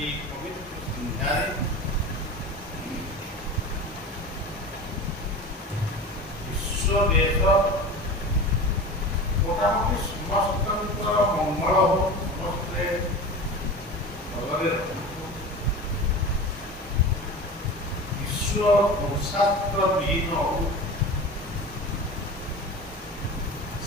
ये पवित्र संध्यारे विश्व देश मोटामोटी समस्त मंगल हो समस्ते भलरे विश्व पुरुषार्थ विहीन हो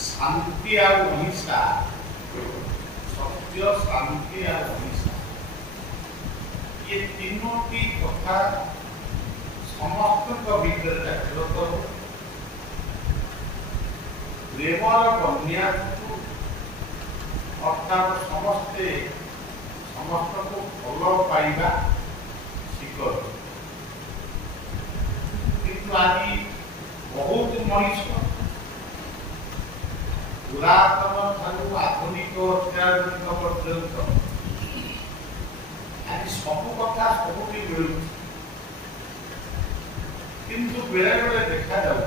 शांति और अहिंसा सत्य शांति और अहिंसा ये तीनोटी कथा समस्त भीतर जागृत हो प्रेमर बन्या अर्थात समस्ते समस्त को भल पाइबा शिखर किंतु आज बहुत मनीष पुरातन ठारू आधुनिक अत्याधुनिक पर्यंत आज सब कथा सबुठी मिलू किंतु बेले बेले देखा जाऊ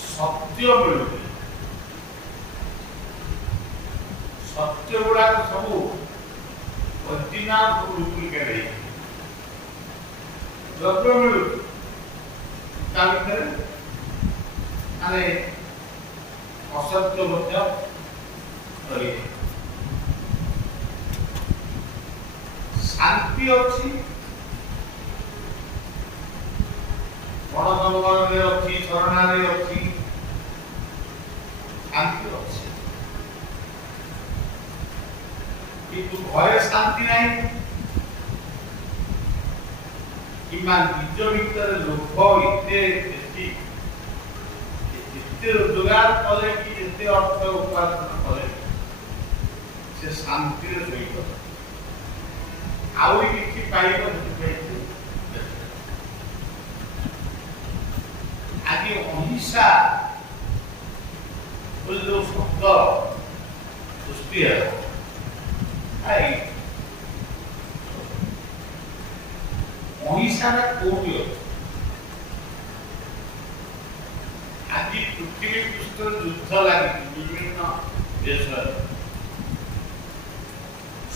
सत्य मिलू सत्य गुड़ा सब ओरिजिनल डुप्लिकेट द्रव्य मिलू अरे असत्य रही शांति अच्छी बड़ जंगल अच्छी झरणा अच्छी शांति अच्छी किंतु घरे शांति नहीं कि निज भीतर लोभ इतने रोजगार कले कि जिते अर्थ उपार्जन कले से शांति सहित आहरी किसी आज अहिंसा जो शब्द सृष्टि है अहिंसा कौटी आज पृथ्वी पृष्ठ युद्ध लगी विभिन्न देश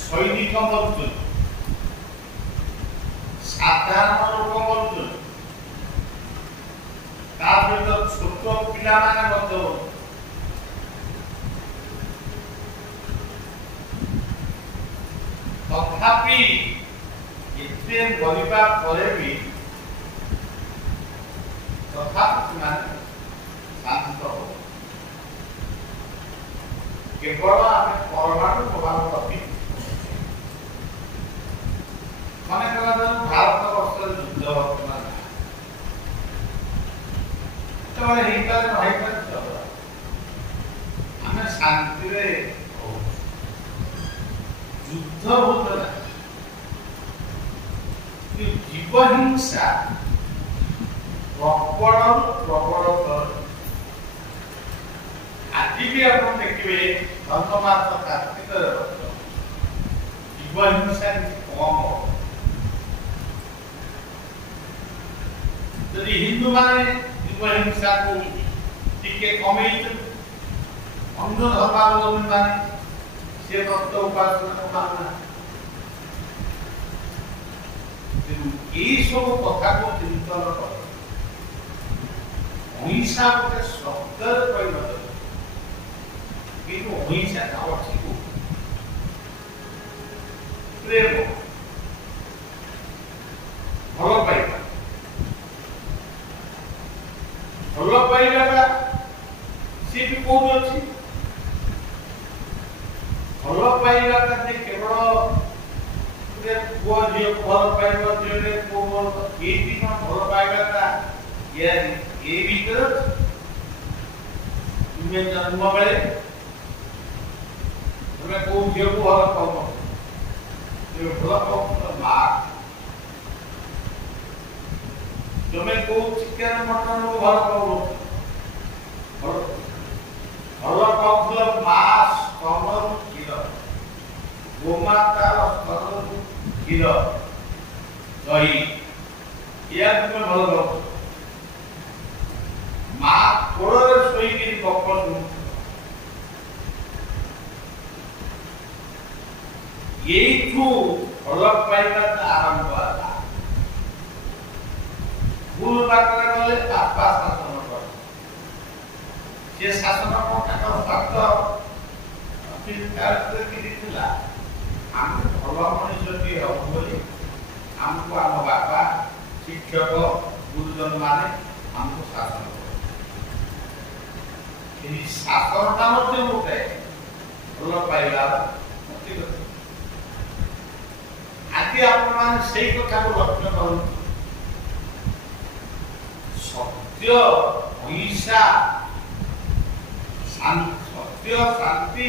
सैनिक मृत्यु साधारण लोक मृत्यु छोट पिला तथापि एते गरीबा परे भी तथापि शांत हो केवल आम परमाणु प्रभाव रखी मन करा भारत वर्ष युद्ध वर्तमान आम शांति युद्ध होता जीव हिंसा प्रबल प्रबल आज भी आप देखिए धर्ममास कार्तिक जीव हिंसा कम यदि हिंदू माने जीव हिंसा को टिके कमे अन्य धर्मावलंबी माने से भक्त उपासना को मानना सब कथा को चिंतन कर अहिंसा गोटे शब्द परिणत अहिंसा अच्छी प्रेम भल पाइबा भल पाइबा सी भी कौन अच्छी भल पाइबा केवल पुओ झी भल पाइबा झील पुओ ये भल पाइबा ये भीतर तुम्हें जन्म बेले तुम्हें कौ झील को भल पाओ भल पाओ माँ तुम्हें कौ चिकेन मटन को भल पाओ भल पाओ माँ स्तन क्षीर गोमातार स्तन क्षीर दही या तुम्हें भल पाओ माँ कोड़े शोक गप ଏଇଠୁ ଭଲ ପାଇବା ଆରମ୍ଭ ହେଲା। ଭୁଲ ବାଟରେ ଗଲେ ବାପା ଶାସନ କରେ। ସେ ଶାସନ ତାଙ୍କର ସ୍ୱାର୍ଥ କିଛି ଥିଲା। ଆମେ ଭଲ ମଣିଷଟିଏ ହବୁ ବୋଲି ଆମକୁ ଆମ ବାପା, ଶିକ୍ଷକ, ଗୁରୁଜନ ମାନେ ଆମକୁ ଶାସନ କରେ। ଏହି ଶାସନଟା ମଧ୍ୟ ଗୋଟେ ଭଲ ପାଇବା। ଆଜି ଆପଣମାନେ ସେଇ କଥାକୁ ଲକ୍ଷ୍ୟ କରନ୍ତୁ। ସତ୍ୟ, ଅହିଂସା, ସତ୍ୟ, ଶାନ୍ତି,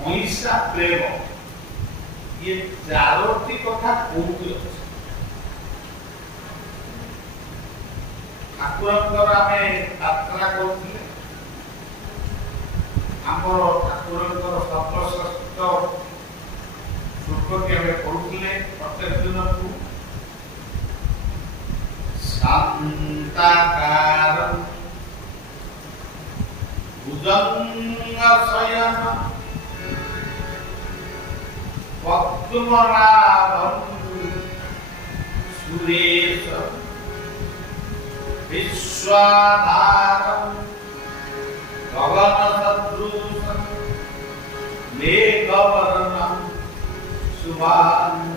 ଅହିଂସା, ପ୍ରେମ, ये चारोटी कथा कोउठी अछि। ठाकुरंकर आमे प्रार्थना करथिले। हमर ठाकुरंकर सर्वश्रेष्ठ श्लोक के हमें पढ़ुथिले प्रत्येक दिन को शांताकार भुजंग शयन पद्मनाभं सुरेश विश्वाधारं गगनसदृशं मेघवर्णं शुभांगं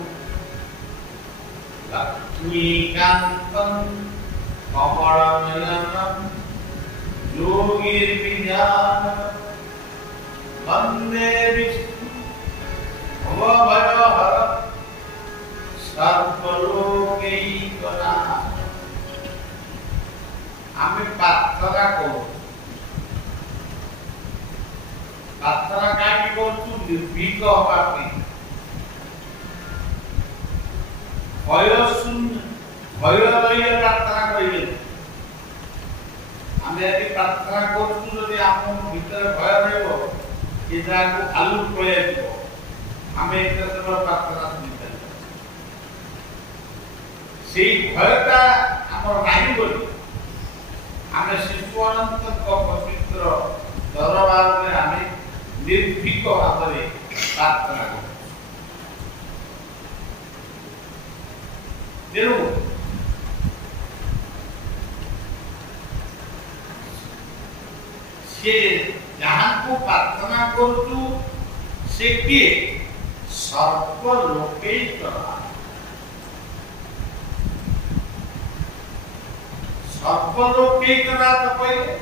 लक्ष्मीकान्तं कमलनयनं योगिर्विज्ञानं वन्दे भवभयहर सर्वलोकैकनाथ। आमे प्रार्थना करू। प्रार्थना काहे करू? निर्भीक हवा पे। भय शून्य, भय रहिए प्रार्थना करिले। आमे यदि प्रार्थना करू जदि आम भीतर भय रहइबो ए जाको आलू पळे दिबो। हमें एक प्रार्थना सुनिता से भयता आमर नाही बोली आमे शिशु अनंत पवित्र दरबार में आमे निर्भीक भाव में प्रार्थना करूँ। तेणु से जहाँ को प्रार्थना करूँ से किए सर्वलोकैकनाथ। सर्वलोकैकनाथ कहले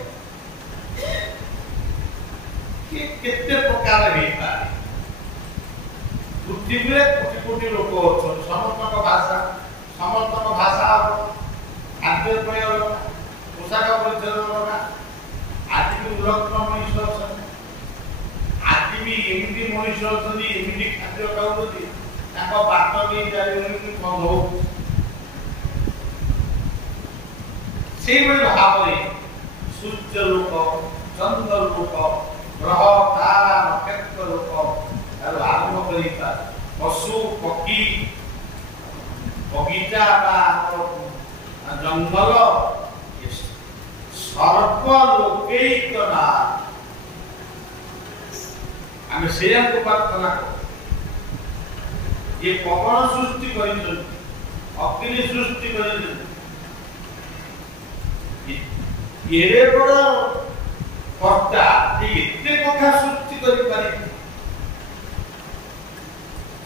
केते प्रकार हेता। पृथ्वी में कोटि कोटि लोक अछन। समस्त भाषा खाद्य पेय पोशाक परिचय आज भी उल्लग्न मनुष्य अछन। आज भी एमती मनुष्य अछन एमती खाद्य खाऊँगी बाट नहीं जारी बंद हो। से भाव में सूर्य लोक, चंद्र लोक, ग्रह तारा नक्षत्र लोक आरंभ कर पशु पक्षी बगीचा जंगल सर्वलोकैकनाथ। आमे सेया को प्रार्थना करूँ। ये पवन सृष्टि करिछन, अग्नि सृष्टि करिछन, एरे बड़ कर्ता एते कथा सृष्टि करि पारि।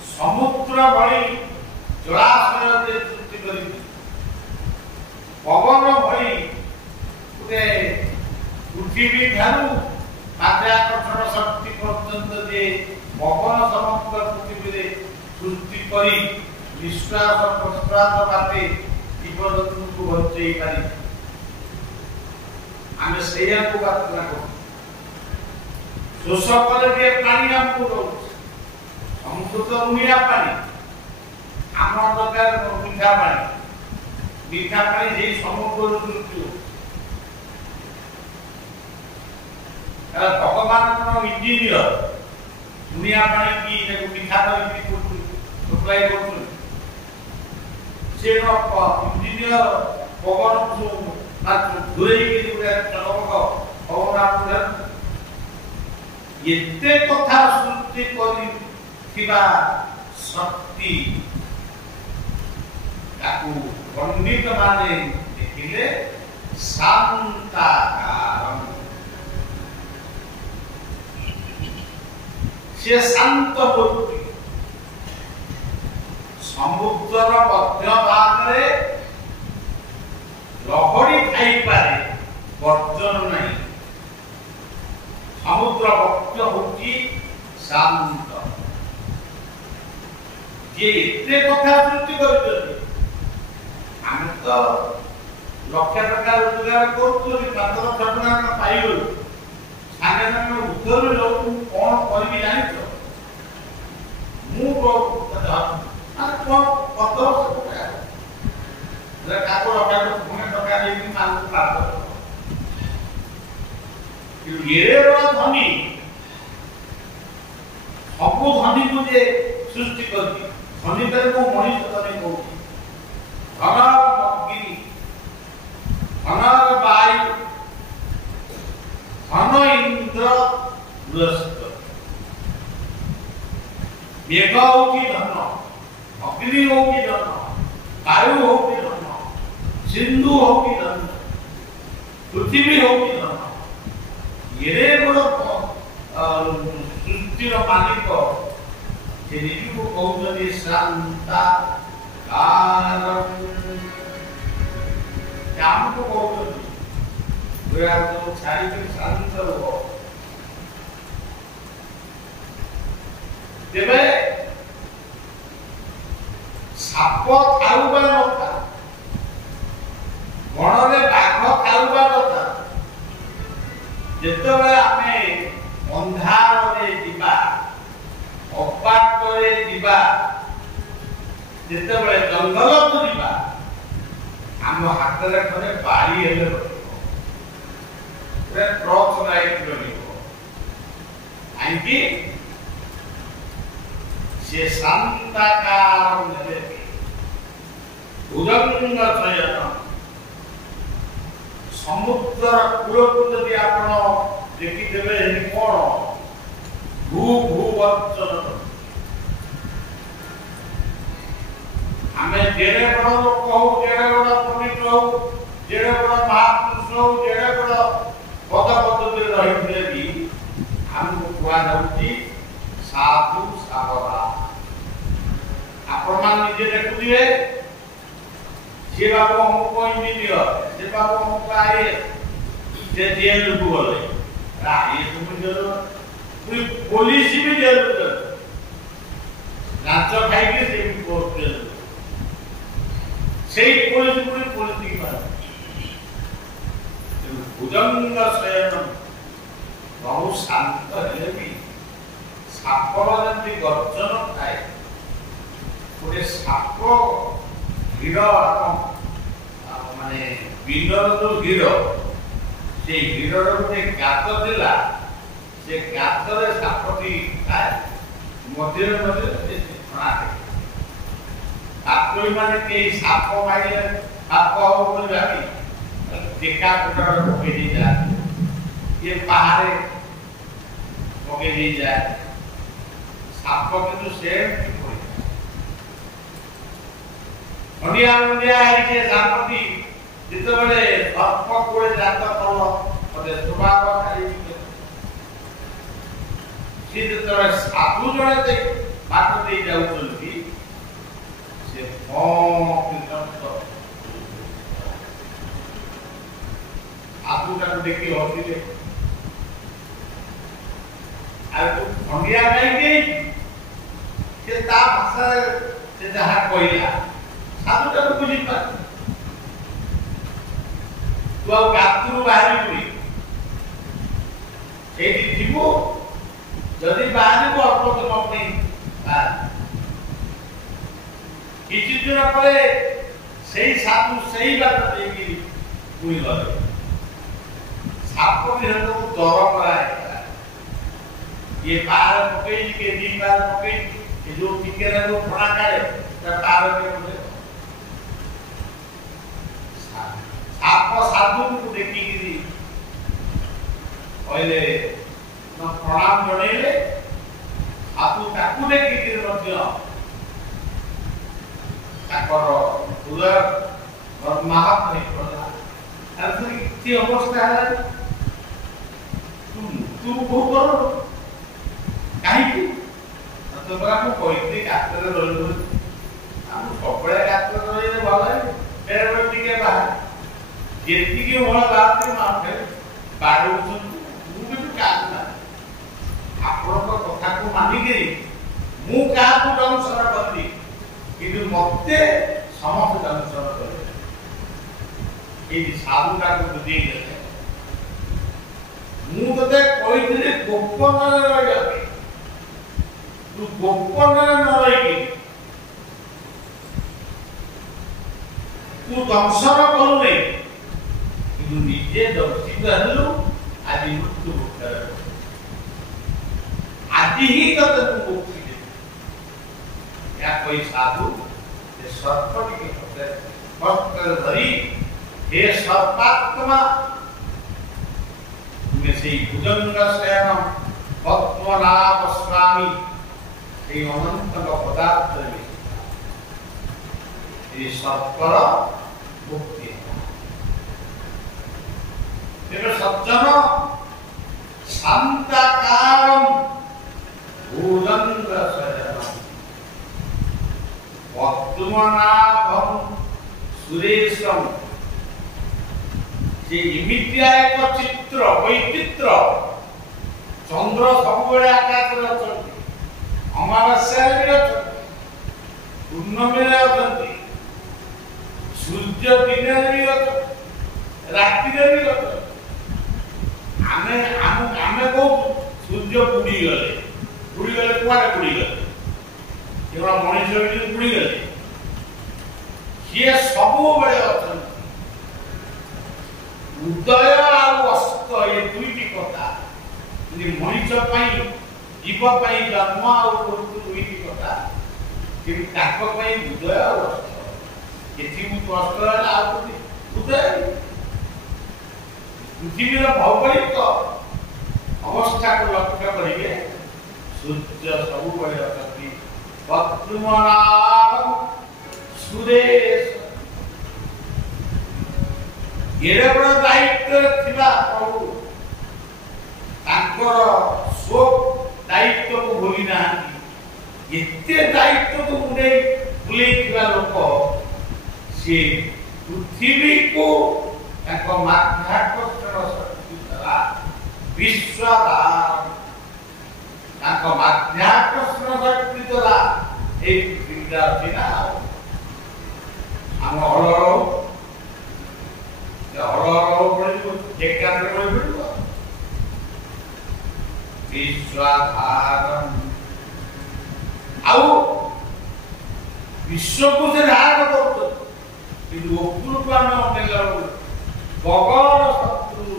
समुद्र भली जलाशय दे सृष्टि करि, पवन भली उते पृथ्वी ठारू माध्याकर्षण शक्ति पर्यंत जे पवन समस्त पृथ्वी रे सृष्टि करी निश्वास प्रश्वास बाटे जीवजंतु को बचाई पारि। आमे सेया को प्रार्थना करूँ। शोष कले भी पानी हमको दो हमको तो लुणिया पानी आम दरकार मीठा पानी जे समुद्र सृष्टि भगवान इंजीनियर लुणिया पानी की मीठा पानी सप्लाई कर इंजीनियर पवन घूरे पवन एते कथा सृष्टि शक्ति ताकू पंडित माने देखिले शांताकारम से शांत मूर्ति समुद्र मध्य भाग रे लहड़ी खाई पारे वर्जन नहीं समुद्र भक्त होची शांत ये इतने कथा सृष्टि करते आम तो लक्ष टका रोजगार करूँ पांच लक्ष टका पाइल सागे सागे उत्तर लोक कौन करी जान धनी सब धनी को जे सृष्टि कर धनी को मनीष धनी कहूँ धन अग्नि धन वायु धन इंद्र बृहस्पति मेघ होगी धन अग्नि होगी धन वायु होगी धन सिंधु होगी धन पृथ्वी होगी धन ये बड़ सृष्टिर मालिक से निजको कहते शांता हमको कहते छाड़ी शांत हो तेरे साप खाऊबा नथा गणरे बाघ खाऊबा नथा जेतबे आमे अंधार रे दिबा अपाट रे दिबा जेतबे जंगल को दिबा हम हाथ रे खरे बारी हेले रे टॉर्च लाइट रहिबो आइकी से शांताकार नेले उदंग चयन समुद्र कूल को यदि आपण देखि देबे कोन भू वर्चन हमें जेड़े बड़ लोक हो जेड़े बड़ पंडित हो जेड़े बड़ महापुरुष हो जेड़े बड़ पद पदवी रहिथिले भी हमको कुआ जाउची साधु सावरा आपण मान निजे देखुदिए जे बाबू हमको इंजीनियर जे बाबू हमको आए जे जेल को गले राई तुम जरो कोई पुलिस भी जेल को नाच खाई के से कोर्ट जेल সেই পুলিশ কি পারে ভুজঙ্গ শয়ন বহু শান্ত হেলে भी সাপর যেমনি গর্জন থাকে গোটে সাপ ভিড় মানে বিলর যে ভিড় সেই ভিড়র গোটে গাত ଥିଲା ସେ ଗାତରେ ସାପଟି ଥାଏ ମଝିରେ ମଝିରେ ଛଣା থাকে कोई माने के साप माइले साप हो बोल जाती टिका कुटर पके दी जाए ये पहाड़े पके दी जाए साप किंतु सेम कोई मुंडिया है के सापटी जिते बड़े सर्प कोले जात तल ओते स्वभाव खाली से जिते साधु जणे ते बाट दे जाउछंती आपू का देखी होती है আর তো খন্ডিয়া গাইকে সে তা ভাষা সে যাহা কইলা সাধুটা বুঝি পা তো গাতুরু বাহারি পুরি এইটি দিব যদি বাহারিব অল্প সময় নেই किसी दिन पर सही साधु सही बात देगी पूरी गले साप भी हम लोग दौरा कराए ये पार पकई के दी पार पकई ये जो टिके ना वो फड़ा करे तब पार के बोले साप साधु को देखी की पहले न प्रणाम जणेले आपू ताकू देखी की मध्य ତାଙ୍କର ହୃଦୟ ମାହାତ୍ମ ହେଇପଡ଼ିଲା। କିଛି ଅବସ୍ଥା ହେଲା ତୁ ବହୁତ କାହିଁକି ପରା ମୁଁ କହିଥିଲି ଗାତରେ ରହିବୁ ଆମ ସବୁବେଳେ ଗାତରେ ରହିଲେ ଭଲ ବେଳେ ଟିକେ ବାହାରେ ଯେତିକି ଭଲ ବାହାରେ ମାଉଁଠେ ବାଡ଼ଉଛନ୍ତି ମୁଁ କିନ୍ତୁ କାହାକୁ ନାହିଁ ଆପଣଙ୍କ କଥାକୁ ମାନିକିରି ମୁଁ କାହାକୁ ଅନୁସରଣ କରିବି କିନ୍ତୁ ମତେ ସମସ୍ତେ ଅନୁସରଣ କରିବେ। ଏଇ ସାଧୁଟାକୁ ବୁଝେଇଦେଲେ ମୁଁ ତତେ କହିଥିଲି ଗୋପନରେ ରହିବା ପାଇଁ ତୁ ଗୋପନରେ ନ ରହିକି ତୁ ଦଂଶନ କରୁନି କିନ୍ତୁ ନିଜେ ଦଂଶିତ ହେଲୁ। ଆଜି ମୃତ୍ୟୁ ମୁଖରେ ଆଜି ହିଁ ତତେ ମୁଁ ମୁକ୍ତି ଦେବି। ଏହା କହି ସାଧୁ ସେ ସର୍ପ ଟିକେ ହସ୍ତରେ ଧରି हे सर्पात्मा तुमे से भुजंग शयन पद्मनाभ स्वामी ये अनंत पदार्थ ये सर्पर मुक्ति सज्जन शांताकारम भुजंग शयन पद्मनाभम सुरेशम जे इमितिया एक चित्र वैचित्र चंद्र सबुबले आकाश रे अछंती अमावास्या रे अछंती पूर्णमी रे अछंती सूर्य दिन रे अछंती रात्रि रे भी अछंती आमे को सूर्य बुडी गले कुआरे बुडी गले केवल मनुष्य भी बुडी गले ये सबुबले अछंती उदय और अस्त ये दुईटी कथा मनुष्य जीव जन्म और मृत्यु दुईटी कथा कि उदय और अस्त ये अस्त उदय पृथ्वी भौगोलिक अवस्था को लक्ष्य करेंगे सूर्य सब पद्मनाभ सुरेश एड़े बड़ दायित्व थिबा प्रभु तांकर सो दायित्व को भूली ना एते दायित्व को मुंडे भूली थिबा लोक से पृथ्वी को तांको माध्याकर्षण शक्ति द्वारा विश्वदान तांको माध्याकर्षण शक्ति द्वारा एक पृथ्वी ना हम हर विश्व को से राग गगन शत्रु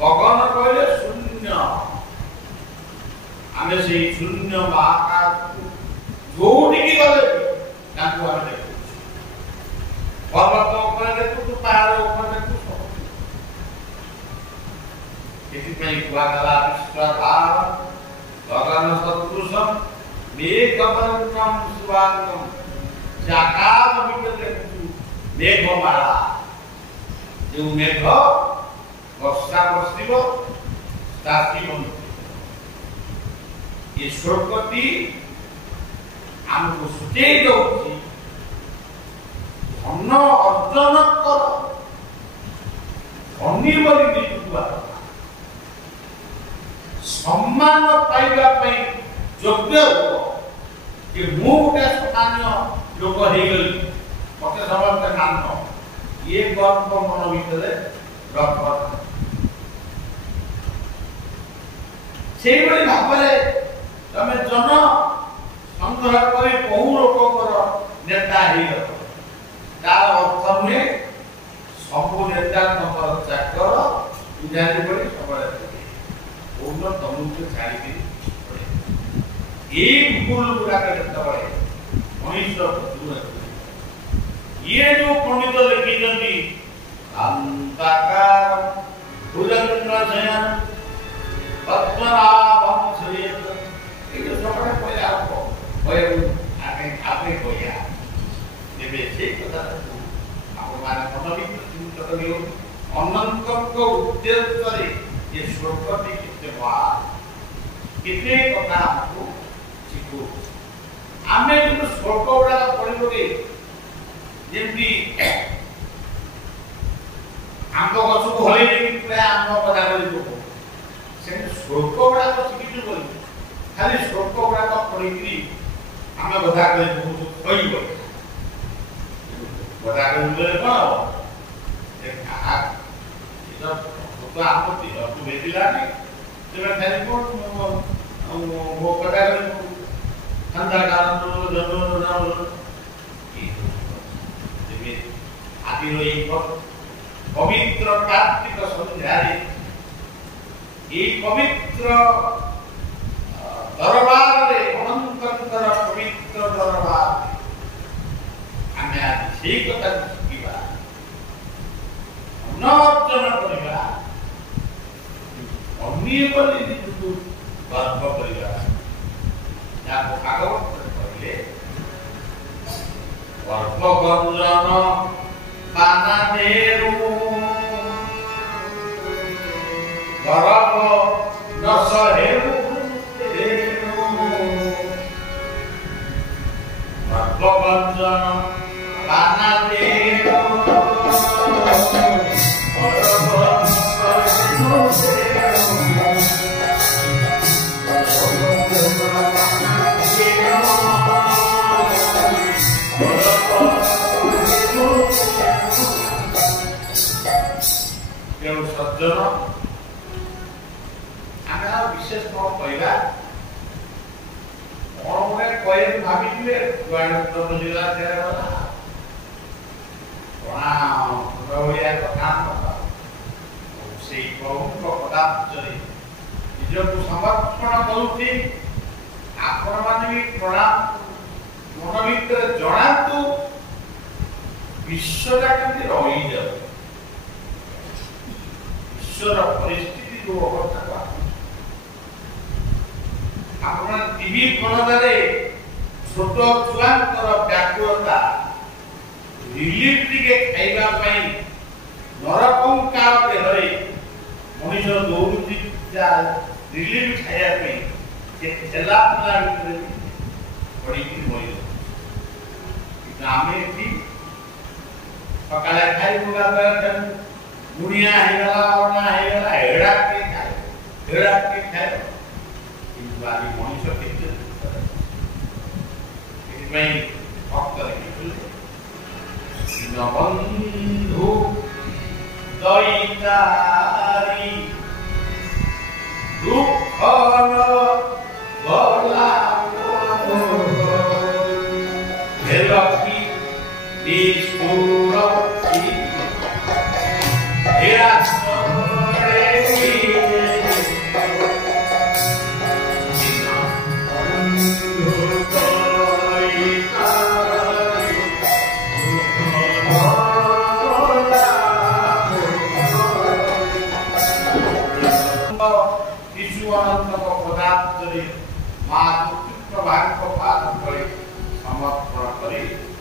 गगन कहले शून्य आम से शून्य महाकाश जोड़ी गले पर्वत ऊपर देखु पहाड़ ऊपर देखु गगन सदृशम मेघवर्णम शुभांगम आकाश भीतर देखु मेघमाला जो मेघ वर्षा बर्षिब चाषी बंधु ये श्लोकटी आमको सूचई दउछि धन अर्जन कर धनी बोली निजुआ सम्मान पाइबा पई योग्य हो कि मु गोटे सामान्य लोक हो गली मते समस्त मान ये गर्व मन भीतर रख से बड़ी भाबरे तमे जन संग्रह करी बहु लोककर नेता ही गलो तार अर्थ नुहे सबु नेता चाकर पूजारी बड़ी सब तमुक छाड़ी ये भूल गुड़ाक मनुष्य ये जो पंडित लिखी अंतकार भुजंग शयन पद्मनाभम सुरेश ये जो सबरे कोया को कोय आपे कोया उद्देश्य ये स्वर्गटी कितने बार कितने कथा हमको शिखो आमे जो स्वर्ग गुड़ा पड़े जमी आंब गछ को हल पूरा आंब कथा से स्वर्ग गुड़ा शिखी खाली स्वर्ग गुड़ा पड़ी आम कथा कही कथा कौन आपत्ति तू भेजिलानी तेरे मो कथा ठंडा पवित्र कार्तिक सन्ध्यारे पवित्र दरबार अनंतर पवित्र दरबार आम आज से कथा शिखा अर्जन करवा अन्य गर्व करवा भागवत कहले गर्भगंजन बाना नेरु गर्भ न सहेरु गर्भगंजन बाना नेरु सज्जन आम विशेष कौन कहला कौन गोटे कह भाभी बुझला कथा से कथा निजक समर्पण करुच्ची आपण मैंने भी प्रणाम मन भर जनातु विश्वटा कमी रही जाए विश्वर परिस्थिति जो अवस्था आपण टीवी पर्दारे छोट छुआंकर व्याकुलता रिलीफ टिके खाइबा पई नरकंकार देहरे मनुष्य दौड़ुची रिलीफ खाइबा पई से ठेला पुला भितर पड़ी मरी आमे थी सकाले खाई मुगा दुनिया हेगला ओना हेगला हेड़ा के खाए किंतु आदि मनुष्य केते एथिପାଇଁ भक्त लिखिले बंधु दैतारी दुख गला हेलकी निष्ठुर समर्पण करी